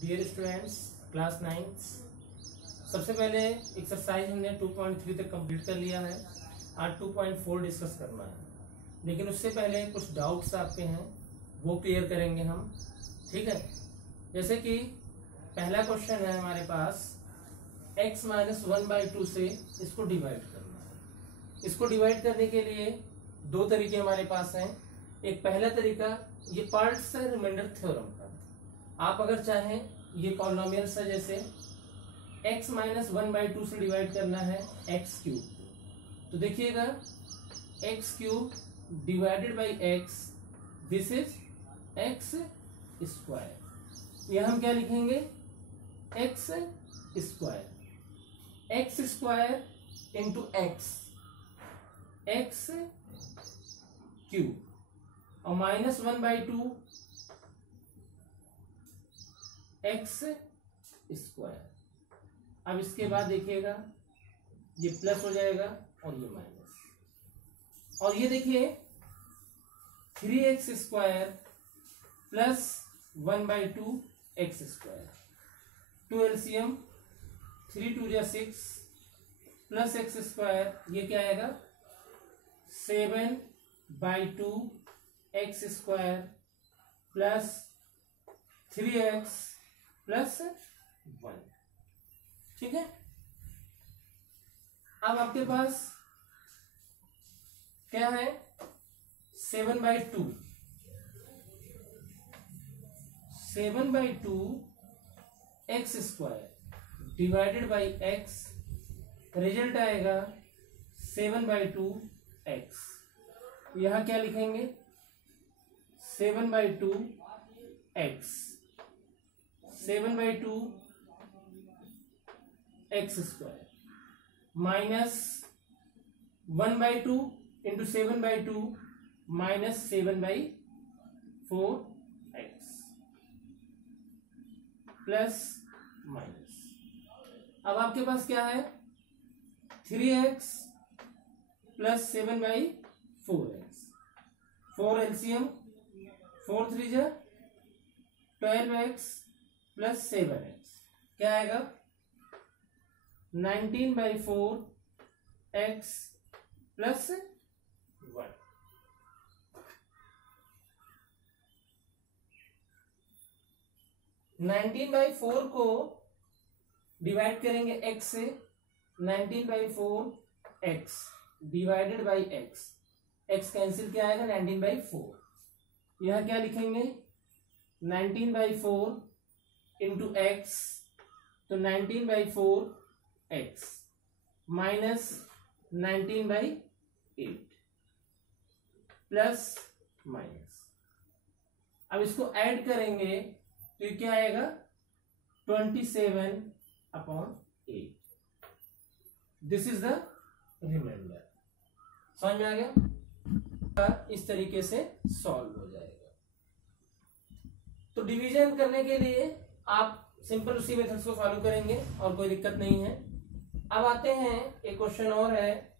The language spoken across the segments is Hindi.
डियर स्टूडेंट्स, क्लास 9 सबसे पहले एक्सरसाइज हमने 2.3 तक कंप्लीट कर लिया है। आज 2.4 डिस्कस करना है, लेकिन उससे पहले कुछ डाउट्स आपके हैं वो क्लियर करेंगे हम। ठीक है, जैसे कि पहला क्वेश्चन है हमारे पास, x - 1/2 से इसको डिवाइड करना है। इसको डिवाइड करने के लिए दो तरीके हमारे पास हैं। एक पहला तरीका, ये पार्ट्स है रिमाइंडर थ्योरम का। आप अगर चाहें ये पॉलिनोमियल्स है, जैसे x - 1/2 से डिवाइड करना है x3, तो देखिएगा x3 divided by x, this is x²। ये हम क्या लिखेंगे, x² इंटू x³ और -1/2 x²। अब इसके बाद देखिएगा ये प्लस हो जाएगा और ये माइनस, और ये देखिए 3x² plus 1/2 x²। 2 LCM 3 2 6 plus x², ये क्या आएगा 7/2 x² प्लस 3x प्लस 1। ठीक है, अब आपके पास क्या है 7/2 x² divided by x, result आएगा 7/2 x। यहां क्या लिखेंगे 7/2 x, 7/2 x² minus 1/2 into 7/2 minus 7/4 x plus minus. अब आपके पास क्या है 3x प्लस 7/4 x। 4 LCM 4 3 जा 12x प्लस 7x, क्या आएगा 19/4 x प्लस 1। नाइनटीन बाई 4 को डिवाइड करेंगे x से, 19/4 x divided by x, x cancel क्या आएगा 19/4। यह क्या लिखेंगे 19/4 इंटू x, तो 19/4 x माइनस 19/8 प्लस माइनस। अब इसको ऐड करेंगे तो ये क्या आएगा 27/8। This is the reminder. समझ में आ गया? इस तरीके से सॉल्व हो जाएगा। तो डिवीजन करने के लिए आप सिंपल उसी मेथड्स को फॉलो करेंगे और कोई दिक्कत नहीं है। अब आते हैं, एक क्वेश्चन और है,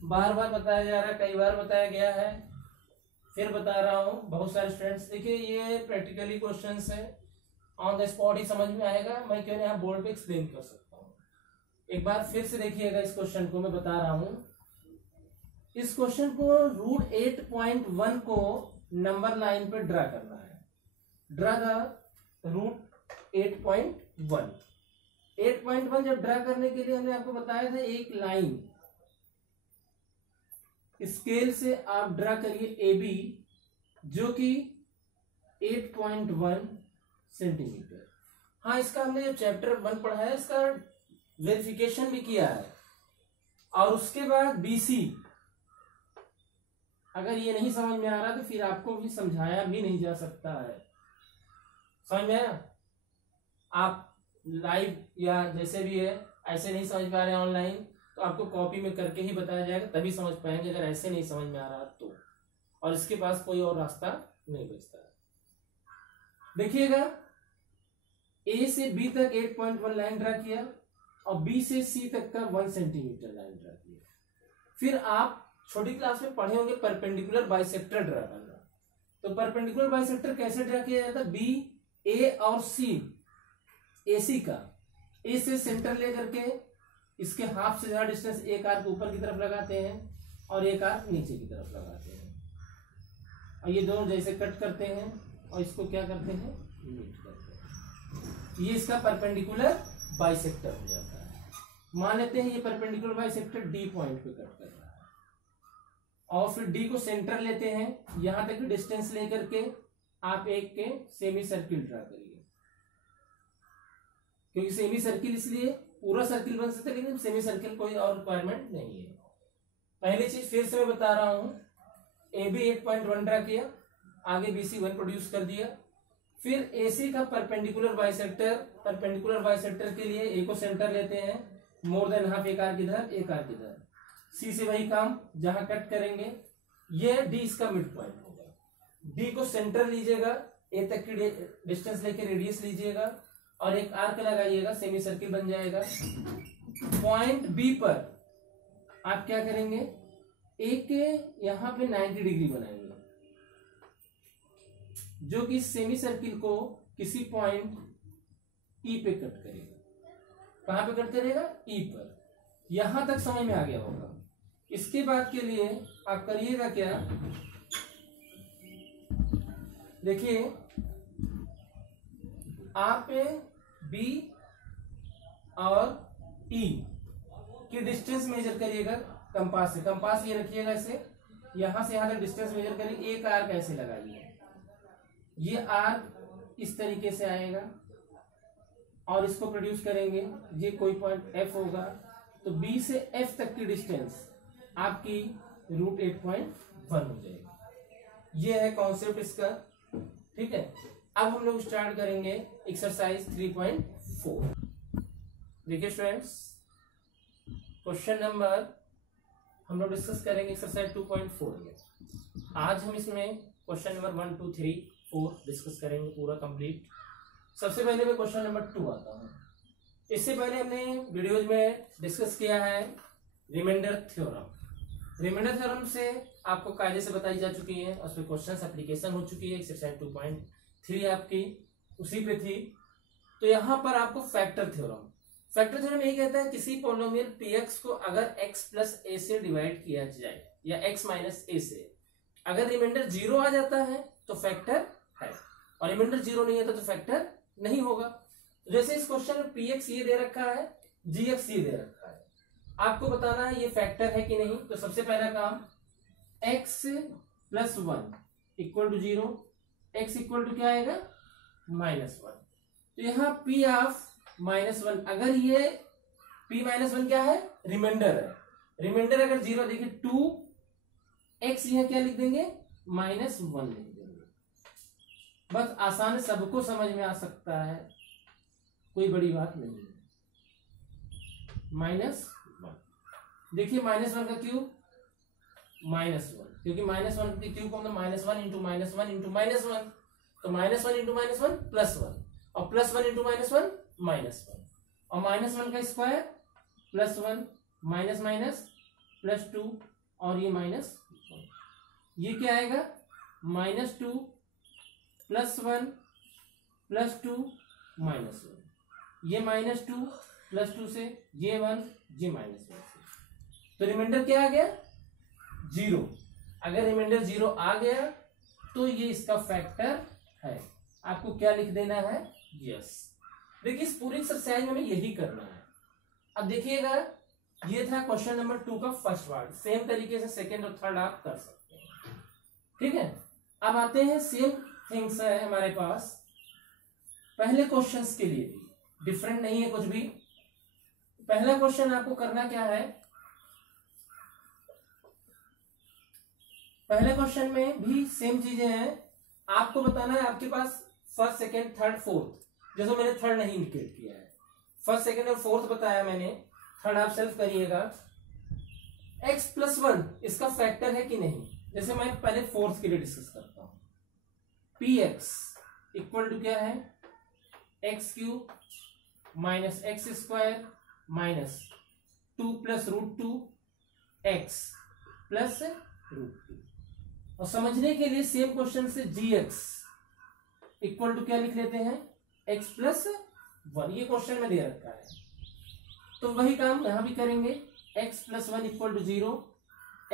बार बार बताया जा रहा है, कई बार बताया गया है, फिर बता रहा हूं। बहुत सारे स्टूडेंट्स देखिए, ये प्रैक्टिकली क्वेश्चंस है, ऑन द स्पॉट ही समझ में आएगा, मैं क्यों यहाँ बोर्ड पे एक्सप्लेन कर सकता हूँ। एक बार फिर से देखिएगा इस क्वेश्चन को, मैं बता रहा हूं। इस क्वेश्चन को रूट 8.1 को नंबर लाइन पे ड्रा करना है। Draw the root 8.1। 8.1 जब ड्रा करने के लिए हमने आपको बताया था, एक लाइन स्केल से आप ड्रा करिए AB, जो कि 8.1 सेंटीमीटर। हाँ, इसका हमने जो चैप्टर 1 पढ़ा है, इसका वेरिफिकेशन भी किया है। और उसके बाद BC, अगर ये नहीं समझ में आ रहा तो फिर आपको भी समझाया भी नहीं जा सकता है। समझ में आया? आप लाइव या जैसे भी है, ऐसे नहीं समझ पा रहे ऑनलाइन, तो आपको कॉपी में करके ही बताया जाएगा, तभी समझ पाएंगे। अगर ऐसे नहीं समझ में आ रहा तो, और इसके पास कोई और रास्ता नहीं बचता। देखिएगा, A से B तक 8.1 लाइन ड्रा किया और B से C तक का 1 सेंटीमीटर लाइन ड्रा किया। फिर आप छोटी क्लास में पढ़े होंगे परपेंडिकुलर बाइसेक्टर ड्रा करना। तो परपेंडिकुलर बाइसेक्टर कैसे ड्रा किया जाता है? बी, ए और सी AC का A से सेंटर लेकर के इसके हाफ से ज्यादा डिस्टेंस एक आर्क ऊपर की तरफ लगाते हैं और एक आर्क नीचे की तरफ लगाते हैं, और ये दोनों जैसे कट करते हैं और इसको क्या करते हैं, मीट करते हैं। ये इसका परपेंडिकुलर बाइसेक्टर हो जाता है। मान लेते हैं ये परपेंडिकुलर बाइसेक्टर D पॉइंट पे कट कर रहा है, और फिर D को सेंटर लेते हैं, यहां तक डिस्टेंस लेकर के आप एक के सेमी सर्किल ड्रा करिए, क्योंकि सेमी सर्किल इसलिए पूरा सर्किल बन सकता है लेकिन सेमी सर्किल कोई और रिक्वायरमेंट नहीं है। पहली चीज फिर से मैं बता रहा हूं, AB 8.1 ड्रा किया, आगे BC 1 प्रोड्यूस कर दिया, फिर AC का परपेंडिकुलर बाइसेक्टर के लिए A को सेंटर लेते हैं, मोर देन हाफ एक आर्क इधर एक आर्क इधर, C से वही काम, जहां कट करेंगे ये D इसका मिड पॉइंट होगा। D को सेंटर लीजिएगा, A तक की डिस्टेंस लेके रेडियस लीजिएगा और एक आर्क लगाइएगा, सेमी सर्किल बन जाएगा। पॉइंट B पर आप क्या करेंगे, A के यहां पे 90 डिग्री बनाएंगे, जो कि सेमी सर्किल को किसी पॉइंट E पे कट करेगा। कहां पे कट करेगा, E पर। यहां तक समझ में आ गया होगा। इसके बाद के लिए आप करिएगा क्या, देखिए आप B और E की डिस्टेंस मेजर करिएगा कंपास से। कंपास ये रखिएगा इसे, यहां से यहां तक डिस्टेंस मेजर करिए, एक आर्क ऐसे लगाइए, ये आर्क इस तरीके से आएगा और इसको प्रोड्यूस करेंगे, ये कोई पॉइंट F होगा, तो B से F तक की डिस्टेंस आपकी √8.1 हो जाएगी। ये है कॉन्सेप्ट इसका, ठीक है। अब हम लोग स्टार्ट करेंगे एक्सरसाइज 3.4। देखिए स्टूडेंट्स, क्वेश्चन नंबर हम लोग डिस्कस करेंगे एक्सरसाइज 2.4 में। आज हम इसमें क्वेश्चन नंबर 1 2 3 4 डिस्कस करेंगे पूरा कंप्लीट। सबसे पहले मैं क्वेश्चन नंबर 2 आता हूँ। इससे पहले हमने वीडियोज में डिस्कस किया है रिमाइंडर थ्योरम। रिमाइंडर थ्योरम से आपको कायदे से बताई जा चुकी है, उस पर क्वेश्चन एप्लीकेशन हो चुकी है। एक्सरसाइज 2.3 आपकी उसी पे थी। तो यहाँ पर आपको फैक्टर थ्योरम यही कहता है किसी पॉलिनोमियल px को अगर x प्लस a से डिवाइड किया जाए या x माइनस a से, अगर रिमाइंडर 0 आ जाता है तो फैक्टर है, और रिमाइंडर 0 नहीं आता तो फैक्टर नहीं होगा। जैसे इस क्वेश्चन में px ये दे रखा है, gx ये दे रखा है, आपको बताना है ये फैक्टर है कि नहीं। तो सबसे पहला काम, x plus 1 equal to 0, x equal to क्या आएगा, -1। तो यहाँ p ऑफ -1, अगर ये p -1 क्या है, रिमाइंडर है। रिमाइंडर अगर 0, देखिए 2x यहाँ क्या लिख देंगे, -1 लिख देंगे। बस आसान, सबको समझ में आ सकता है, कोई बड़ी बात नहीं है। -1, देखिए -1 का क्यूब -1, क्योंकि -1 के क्यूब को मतलब -1 इंटू -1 इंटू -1, तो -1 इंटू -1 +1, और +1 इंटू -1 -1, और -1 का स्क्वायर +1 माइनस माइनस +2, और ये -1, ये क्या आएगा, -2 +1 +2 -1, ये -2 +2 से ये 1, ये -1 से, तो रिमाइंडर क्या आ गया, 0। अगर रिमाइंडर 0 आ गया तो ये इसका फैक्टर है। आपको क्या लिख देना है, यस। देखिए इस पूरी एक्सरसाइज में हमें यही करना है। अब देखिएगा, ये था क्वेश्चन नंबर 2 का फर्स्ट पार्ट। सेम तरीके से सेकंड और थर्ड आप कर सकते हैं, ठीक है। अब आते हैं, सेम थिंग्स है हमारे पास पहले क्वेश्चंस के लिए भी, डिफरेंट नहीं है कुछ भी। पहला क्वेश्चन आपको करना क्या है, पहले क्वेश्चन में भी सेम चीजें हैं। आपको बताना है आपके पास फर्स्ट सेकंड थर्ड फोर्थ, जैसे मैंने थर्ड नहीं इंडिकेट किया है, फर्स्ट सेकंड और फोर्थ बताया मैंने, थर्ड आप सेल्फ करिएगा। x प्लस 1 इसका फैक्टर है कि नहीं, जैसे मैं पहले फोर्थ के लिए डिस्कस करता हूं। px इक्वल टू क्या है, x³ minus x² minus 2 plus √2 x plus √2। और समझने के लिए सेम क्वेश्चन से gx इक्वल टू क्या लिख लेते हैं, x प्लस 1, ये क्वेश्चन में दे रखा है। तो वही काम यहां भी करेंगे, x plus 1 equal to 0,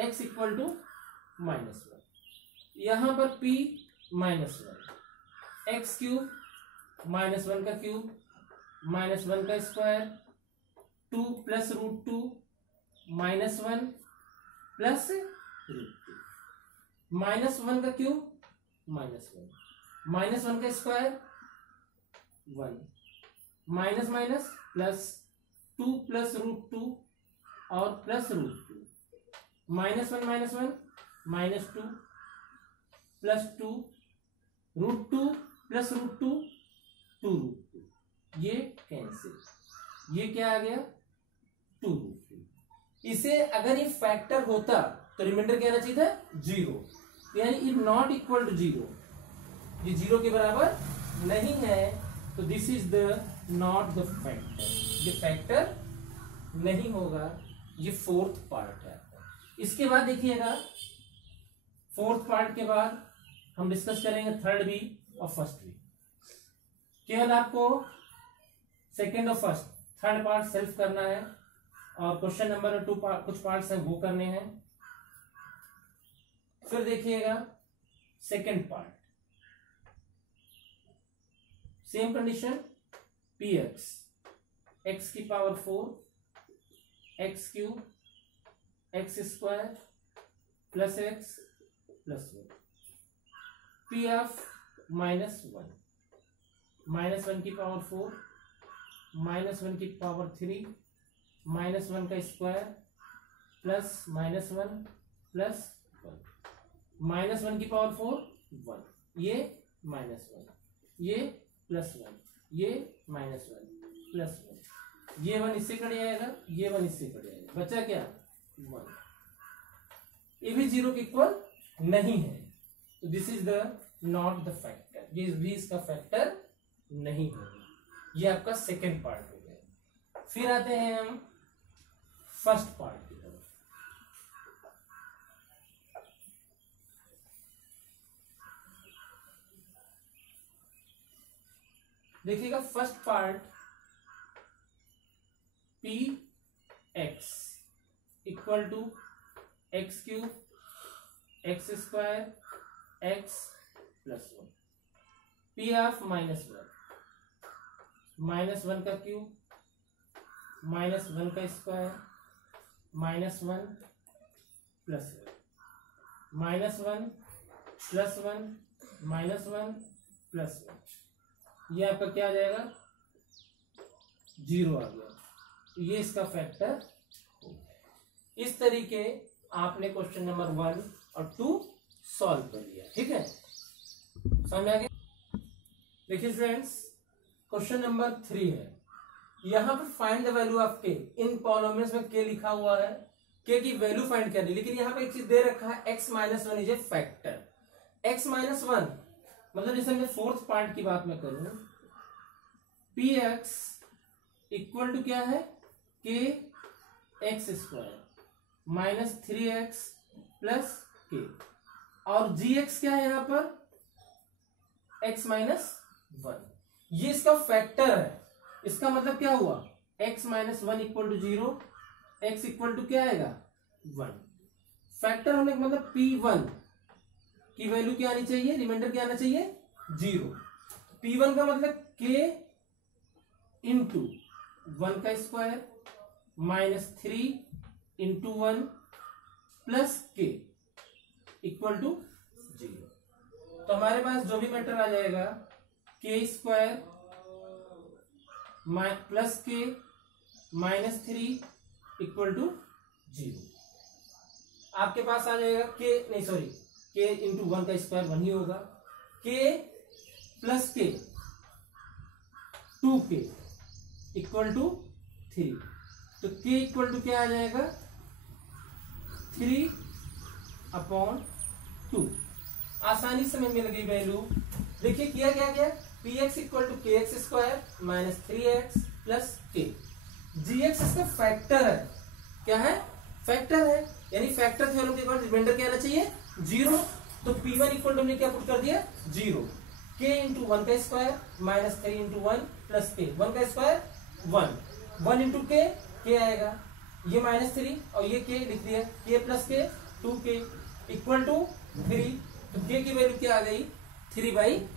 x equal to minus 1, यहां पर p minus 1, X cube minus 1 का क्यूब माइनस 1 का square 2 plus root 2 minus 1 plus root 2, minus 1 का क्यूब माइनस 1, माइनस 1 का square 1, minus minus plus 2 plus root 2 और plus root 2, minus 1 minus 2 plus 2 root 2 plus root 2 2 root 2, ये कैंसिल, ये क्या आ गया 2 रूट 2। इसे अगर ये फैक्टर होता तो रिमाइंडर क्या आना चाहिए था 0, यानी इफ नॉट इक्वल टू 0, ये 0 के बराबर नहीं है, तो this is the not the factor, ये फैक्टर नहीं होगा, ये फोर्थ पार्ट है। इसके बाद देखिएगा, फोर्थ पार्ट के बाद हम डिस्कस करेंगे थर्ड भी और फर्स्ट भी। केवल आपको सेकेंड और फर्स्ट, थर्ड पार्ट सेल्फ करना है और क्वेश्चन नंबर 2 कुछ पार्ट्स हैं वो करने हैं। फिर देखिएगा second part, same condition, px x की power 4 x cube x square plus x plus 1, p of minus 1, minus 1 की पावर 4 माइनस 1 की पावर 3 माइनस 1 का square plus minus 1 plus 1, minus 1 की पावर 4 1, ये माइनस 1, ये प्लस 1, ये माइनस 1 प्लस 1, ये 1 इससे कट जाएगा, ये 1 इससे कट जाएगा, बचा क्या 1, ये भी 0 के इक्वल नहीं है, तो this is the not the factor, ये भी इसका फैक्टर नहीं होगा। ये आपका सेकेंड पार्ट हो गया। फिर आते हैं हम फर्स्ट पार्ट की तरफ। देखिएगा first part, P X equal to X cube X square X plus 1, P of minus 1, minus 1 का क्यूब माइनस 1 का square minus 1 plus 1, minus 1 plus 1 minus 1 plus 1, ये आपका क्या आ जाएगा 0 आ गया, ये इसका फैक्टर हो गया। इस तरीके आपने क्वेश्चन नंबर 1 और 2 सॉल्व कर लिया, ठीक है, समझ में आ गया। देखिए फ्रेंड्स, क्वेश्चन नंबर 3 है, यहां पर फाइंड द वैल्यू ऑफ के, इन पॉलिनोमियल्स में के लिखा हुआ है, के की वैल्यू फाइंड करनी, लेकिन यहां पे एक चीज दे रखा है x minus 1 is a factor, x minus 1 मतलब जैसे मैं फोर्थ पार्ट की बात मैं करूं, पी एक्स इक्वल टू क्या है के x square minus 3x plus के, और जी एक्स क्या है यहां पर x माइनस 1, ये इसका फैक्टर है। इसका मतलब क्या हुआ, x minus 1 equal to 0, x equal to क्या आएगा 1, फैक्टर होने का मतलब P1 की वैल्यू क्या आनी चाहिए, रिमाइंडर क्या आना चाहिए 0, P1 का मतलब k इंटू 1 का स्क्वायर माइनस 3 इंटू 1 प्लस के इक्वल टू 0, तो हमारे पास जो भी मैटर आ जाएगा के स्क्वायर प्लस के माइनस 3 इक्वल टू 0, आपके पास आ जाएगा के नहीं सॉरी के इंटू 1 का स्क्वायर 1 ही होगा, के प्लस के 2k इक्वल टू 3, तो k इक्वल टू क्या आ जाएगा 3/2, आसानी से हमें मिल गई वैल्यू। देखिए किया क्या गया, पी एक्स इक्वल टू के x square minus 3x plus के, जी एक्स इसका फैक्टर है, क्या है फैक्टर है, यानी फैक्टर थ्योरम के बाद रिमाइंडर क्या आना चाहिए 0, तो P1 इक्वल टू हमने क्या पुट कर दिया 0, k इंटू 1 का स्क्वायर माइनस 3 इंटू 1 प्लस के, 1 का स्क्वायर 1, 1 इंटू के आएगा, ये -3 और ये के लिख दिया, के प्लस के 2k इक्वल टू 3। तो के की वैल्यू क्या आ गई 3/।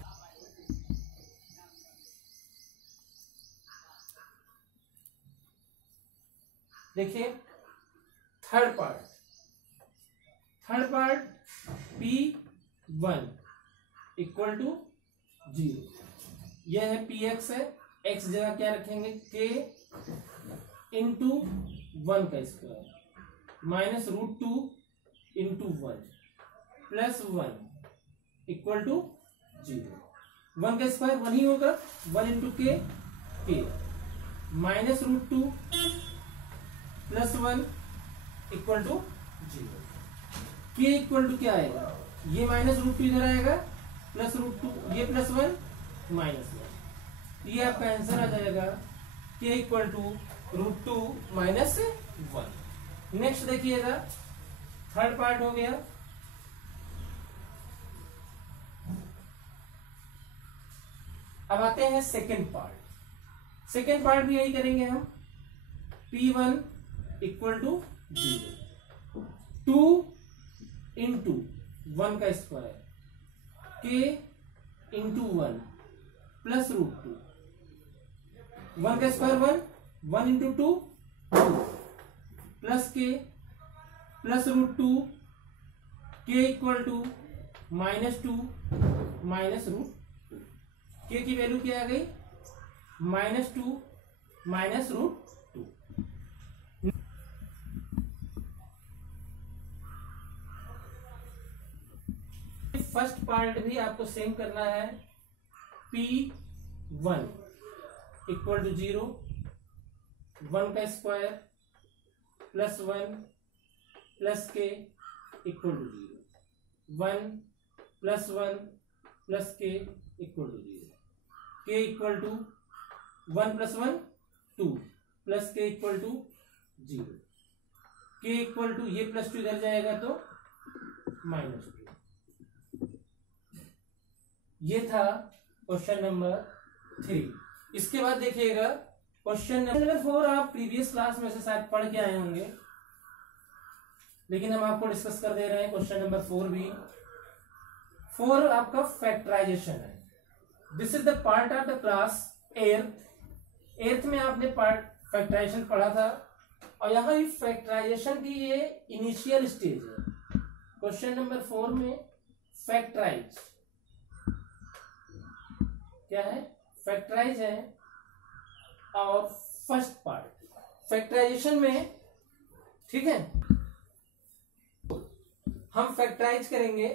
देखिए third part P1 equal to 0। यह है Px है, x जगह क्या रखेंगे k इंटू 1 का square minus √2 into 1 plus 1 equal to 0। 1 का स्क्वायर 1 ही होगा, 1 इंटू के माइनस √2 प्लस 1 इक्वल टू 0। के इक्वल टू क्या आएगा, ये माइनस √2 इधर आएगा, प्लस √2, ये प्लस 1 माइनस 1, ये आपका आंसर आ जाएगा के इक्वल टू √2 माइनस 1। नेक्स्ट देखिएगा, थर्ड पार्ट हो गया। अब आते हैं सेकेंड पार्ट। सेकेंड पार्ट भी यही करेंगे हम, P1 इक्वल टू 0, 2 इंटू 1 का स्क्वायर के इंटू 1 प्लस √2, 1 का स्क्वायर 1 इंटू 2 2 प्लस के प्लस √2 के इक्वल टू -2 माइनस √2। के की वैल्यू क्या आ गई -2 माइनस √2। फर्स्ट पार्ट भी आपको सेम करना है, P1 इक्वल टू 0, 1 का स्क्वायर प्लस 1 प्लस के इक्वल टू 0, 1 प्लस 1 प्लस के इक्वल टू 0, के इक्वल टू 1 प्लस 1 2 प्लस के इक्वल टू 0, के इक्वल टू ये प्लस 2 इधर जाएगा तो -2। ये था क्वेश्चन नंबर 3। इसके बाद देखिएगा क्वेश्चन नंबर 4। आप प्रीवियस क्लास में से शायद पढ़ के आए होंगे, लेकिन हम आपको डिस्कस कर दे रहे हैं क्वेश्चन नंबर 4 भी। 4 आपका फैक्टराइजेशन है। This is the part of the class 8th में आपने पार्ट फैक्टराइजेशन पढ़ा था, और यहाँ भी फैक्टराइजेशन की ये इनिशियल स्टेज है। क्वेश्चन नंबर 4 में फैक्टराइज क्या है, फैक्टराइज है। और फर्स्ट पार्ट फैक्टराइजेशन में, ठीक है, हम फैक्टराइज करेंगे।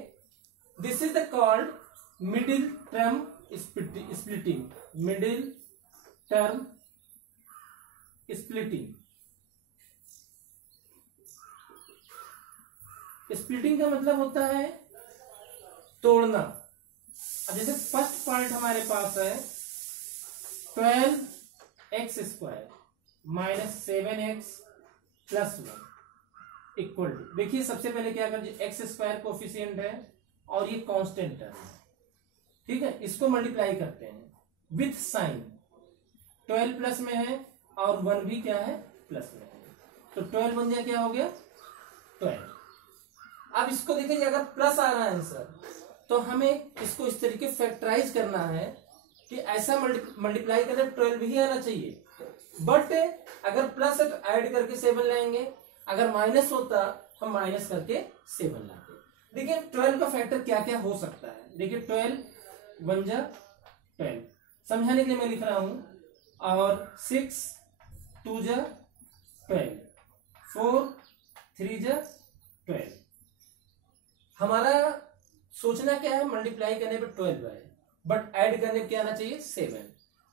This is the called middle term splitting, middle term splitting. Splitting का मतलब होता है तोड़ना। अब जैसे फर्स्ट पार्ट हमारे पास है 12x² minus 7x plus 1 equal to, देखिए सबसे पहले क्या कर, x² कोफिशिएंट है और ये कांस्टेंट टर्म है, ठीक है। इसको मल्टीप्लाई करते हैं विथ साइन, 12 प्लस में है और 1 भी क्या है प्लस में है, तो 12 बन जाए क्या हो गया 12। अब इसको देखिए, अगर प्लस आ रहा है आंसर तो हमें इसको इस तरीके फैक्टराइज करना है कि ऐसा मल्टीप्लाई करके 12 भी आना चाहिए। बट अगर प्लस है तो ऐड करके 7 लाएंगे, अगर माइनस होता हम माइनस करके 7 लाते। देखिए 12 का फैक्टर क्या क्या हो सकता है। देखिए 12 1 जा 12, समझाने के लिए मैं लिख रहा हूं, और 6 2 जा 12, 4 3 जा 12। हमारा सोचना क्या है, मल्टीप्लाई करने पे 12 आए, बट ऐड करने पे क्या आना चाहिए 7।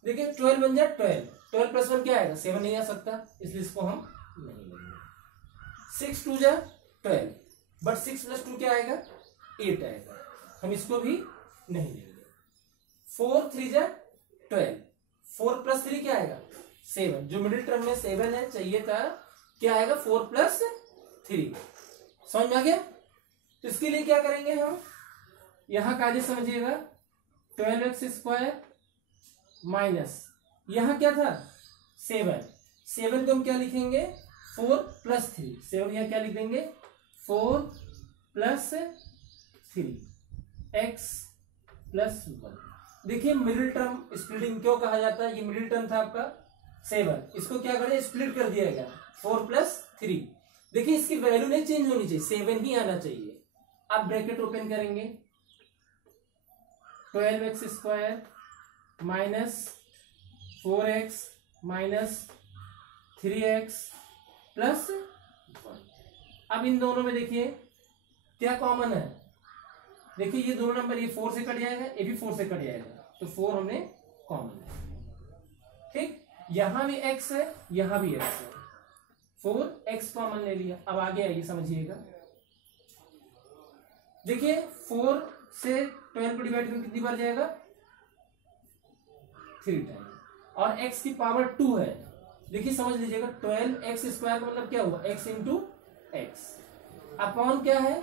देखिए 12 बन जाए 12, 12 प्लस 1 क्या आएगा 7 नहीं आ सकता, इसलिए इसको हम नहीं लेंगे। 6 2 जा 12, बट 6 प्लस 2 क्या आएगा 8 आएगा, हम इसको भी नहीं लेंगे। 4 3 जा 12, 4 प्लस 3 क्या आएगा 7, जो मिडिल टर्म में 7 है चाहिए था, क्या आएगा 4 प्लस 3। समझ में आ गया। तो इसके लिए क्या करेंगे हम, यहां कायदे समझिएगा, 12x² माइनस यहां क्या था 7, 7 को हम क्या लिखेंगे 4 + 3, 7 यहां क्या लिख देंगे 4 + 3 x + 1। देखिए मिडिल टर्म स्प्लिटिंग क्यों कहा जाता है, ये मिडिल टर्म था आपका 7, इसको क्या करें स्प्लिट कर दिया गया 4 + 3। देखिए इसकी वैल्यू नहीं चेंज होनी चाहिए, 7 ही आना चाहिए। आप ब्रैकेट ओपन करेंगे 12x² - 4x - 3x + 1। अब इन दोनों में देखिए क्या कॉमन है, देखिए ये दोनों नंबर, ये 4 से कट जाएगा, ये भी 4 से कट जाएगा, तो 4 हमने कॉमन है। ठीक, यहां भी x है, यहां भी x है, 4x कॉमन ले लिया। अब आगे आइए समझिएगा, देखिए 4 से 12 को डिवाइड करके कितनी बार जाएगा 3 टाइम, और x की पावर 2 है। देखिए समझ लीजिएगा 12x² का मतलब क्या हुआ x × x अपॉन क्या है,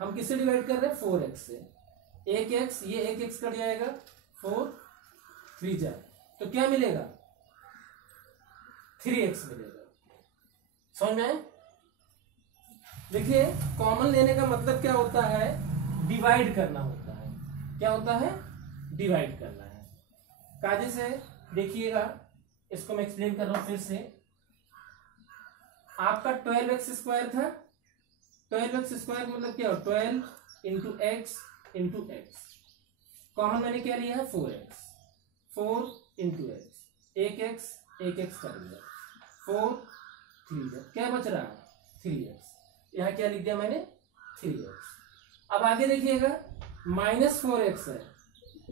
हम किससे डिवाइड कर रहे हैं 4x से, 1x, ये 1x कट जाएगा 4 3 जा, तो क्या मिलेगा 3x मिलेगा। समझ में आए? देखिए कॉमन लेने का मतलब क्या होता है, डिवाइड करना होता है। क्या होता है, डिवाइड करना है। कायदे से देखिएगा, इसको मैं एक्सप्लेन कर रहा हूं फिर से। आपका 12x² था, 12x² मतलब क्या हो 12 × x × x, कॉमन मैंने क्या लिया है 4x, 4 × x, 1x 1x कर दिया, 4 3 क्या बच रहा है 3x, यहां क्या लिख दिया मैंने 3x। अब आगे देखिएगा -4x है,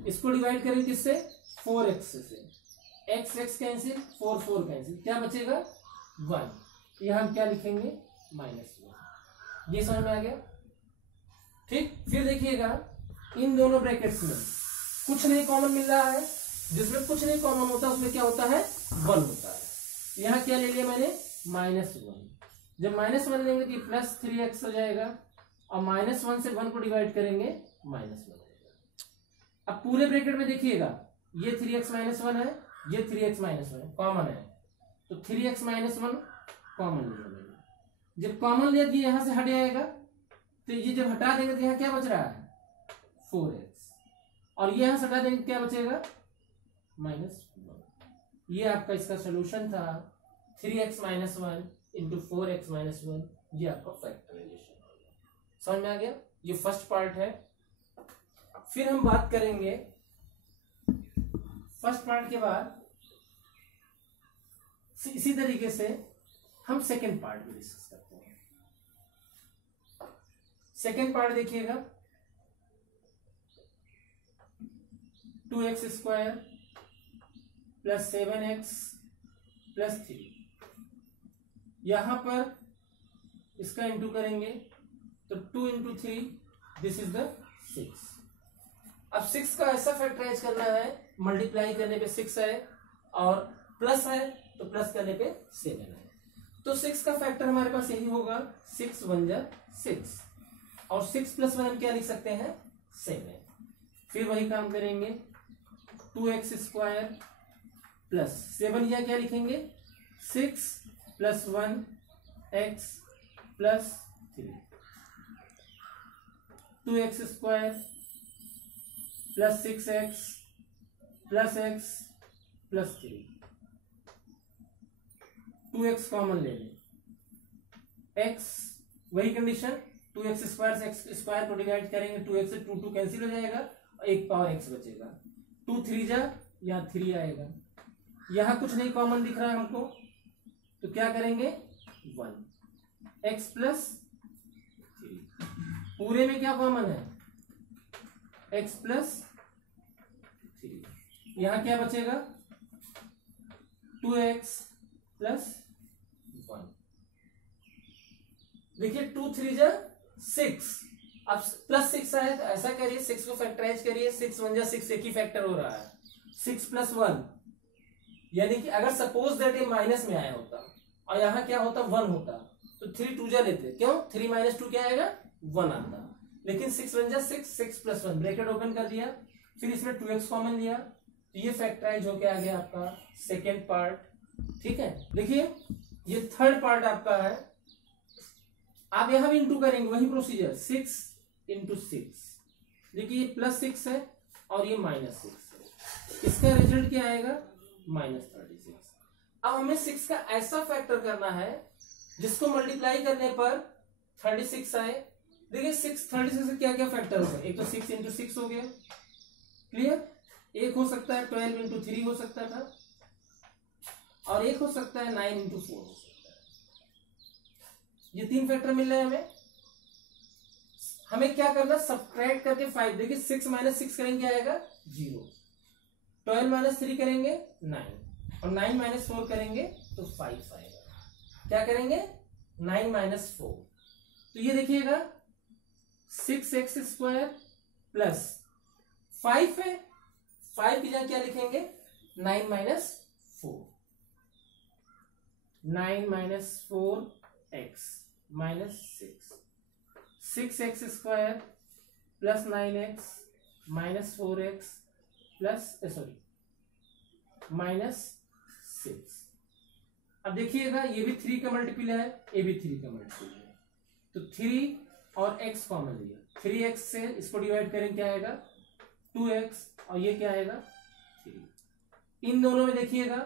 इसको डिवाइड करें किससे 4x से, x x कैंसिल, 4 4 कैंसिल, क्या बचेगा 1, यहां हम क्या लिखेंगे -1। ये समझ में आ गया? ठीक, फिर देखिएगा इन दोनों ब्रैकेट्स में कुछ नहीं कॉमन मिल रहा है, जिसमें कुछ नहीं कॉमन होता उसमें क्या होता है 1 होता है। यहां क्या ले लिया मैंने -1, जब -1 लेंगे तो +3x हो जाएगा, और -1 से 1 को डिवाइड करेंगे -1 हो जाएगा। अब पूरे ब्रैकेट में देखिएगा ये 3x - 1 है, ये 3x - 1 कॉमन है, तो 3x - 1 कॉमन लिया मैंने। जब कॉमन लिया तो यहां से हट जाएगा, तो ये जब हटा देंगे तो यहां क्या बच रहा है 4x, और ये यहां से हटा देंगे क्या बचेगा -1। ये आपका इसका सोल्यूशन था 3x - 1 × 4x - 1, ये आपका फैक्टराइजेशन हो गया। समझ में आ गया? ये फर्स्ट पार्ट है। फिर हम बात करेंगे फर्स्ट पार्ट के बाद इसी तरीके से हम सेकेंड पार्ट भी डिस्कस करते हैं। सेकेंड पार्ट देखिएगा 2x² + 7x + 3, यहां पर इसका इंटू करेंगे तो 2 × 3 दिस इज द 6। अब 6 का ऐसा फैक्टराइज करना है, मल्टीप्लाई करने पे 6 है और प्लस है तो प्लस करने पे 7 है, तो 6 का फैक्टर हमारे पास यही होगा 6 1 जा 6, और 6 + 1 हम क्या लिख सकते हैं 7। फिर वही काम करेंगे 2x² + 7 या क्या लिखेंगे 6 + 1 x + 3, 2x² + 6x + x + 3, 2x common ले लें, x वही कंडीशन 2x² से x² को डिवाइड करेंगे, 2x से 2 2 कैंसिल हो जाएगा और एक पावर x बचेगा, 2 3 जा यहाँ 3 आएगा, यहाँ कुछ नहीं कॉमन दिख रहा है हमको, तो क्या करेंगे 1 x + 3, पूरे में क्या कॉमन है x + 3, यहाँ क्या बचेगा 2x + 1। देखिए 2 3 जा 6, अब +6 आया तो ऐसा करिए 6 को फैक्टराइज करिए, 6 1 जा 6, एक ही फैक्टर हो रहा है, 6 + 1, यानी कि अगर सपोज दैट ये माइनस में आया होता और यहाँ क्या होता 1 होता तो 3 2 जा लेते, क्यों 3 - 2 क्या आएगा 1 आता, लेकिन 6 1 जा 6, 6 + 1 ब्रैकेट ओपन कर दिया, फिर इसमें 2x कॉमन लिया, तो ये फैक्टराइज होके आ गया आपका सेकेंड पार्ट। ठीक है, देखिए ये थर्ड पार्ट आपका है। आप यहां भी इंटू करेंगे, वही प्रोसीजर, 6 इंटू 6। देखिए ये +6 है और ये -6 है, इसका रिजल्ट क्या आएगा, -36। अब हमें 6 का ऐसा फैक्टर करना है जिसको मल्टीप्लाई करने पर 36 आए। देखिए 36 से क्या क्या फैक्टर होगा, एक तो 6 इंटू 6 हो गया, क्लियर। एक हो सकता है 12 इंटू 3 हो सकता था, और एक हो सकता है 9 इंटू 4 हो सकता है। ये 3 फैक्टर मिल रहे हैं हमें। हमें क्या करना, सब्ट्रैक्ट करके 5। देखिए 6 माइनस 6 करेंगे क्या आएगा, 0। 12 माइनस 3 करेंगे 9, और 9 माइनस 4 करेंगे तो 5 आएगा। क्या करेंगे, 9 माइनस 4। तो ये देखिएगा 6x² प्लस 5 है, 5 की जगह क्या लिखेंगे, 9 minus 4। 9 minus 4x minus 6x² plus 9x minus 4x plus minus 6। अब देखिएगा ये भी 3 का मल्टीपल है, ये भी 3 का मल्टीपल है, तो 3 और x कॉमन लिया, 3x से इसको डिवाइड करें क्या आएगा, 2x, और ये क्या आएगा, 3। इन दोनों में देखिएगा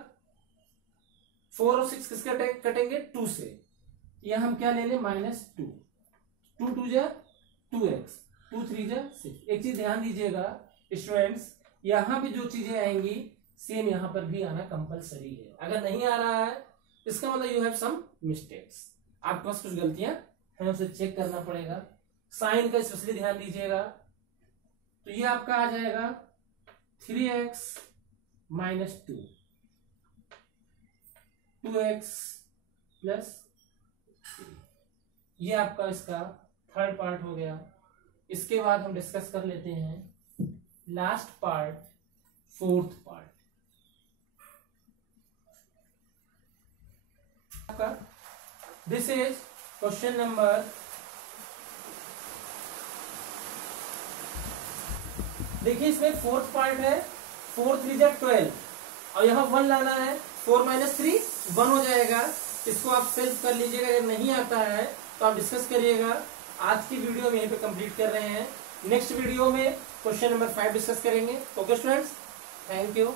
4 और 6 किसका कटेंगे, 2 से। यहां हम क्या ले लें, -2। 2 2 जा 2x, 2 3 जा 6। एक चीज ध्यान दीजिएगा स्टूडेंट्स, यहां पे जो चीजें आएंगी सेम यहां पर भी आना कंपलसरी है। अगर नहीं आ रहा है इसका मतलब यू हैव सम मिस्टेक्स, आपके पास कुछ गलतियां हमें उसे चेक करना पड़ेगा। साइन का स्पेशली ध्यान दीजिएगा। तो ये आपका आ जाएगा 3x माइनस 2, 2x प्लस 3। ये आपका इसका थर्ड पार्ट हो गया। इसके बाद हम डिस्कस कर लेते हैं लास्ट पार्ट, फोर्थ पार्ट आपका। दिस इज क्वेश्चन नंबर, देखिए इसमें फोर्थ पार्ट है, 4 3 जा 12, और यहां 1 लाना है, 4 माइनस 3 1 हो जाएगा। इसको आप सेल्फ कर लीजिएगा, अगर नहीं आता है तो आप डिस्कस करिएगा। आज की वीडियो में यहीं पे कंप्लीट कर रहे हैं। नेक्स्ट वीडियो में क्वेश्चन नंबर 5 डिस्कस करेंगे। Okay students, thank you.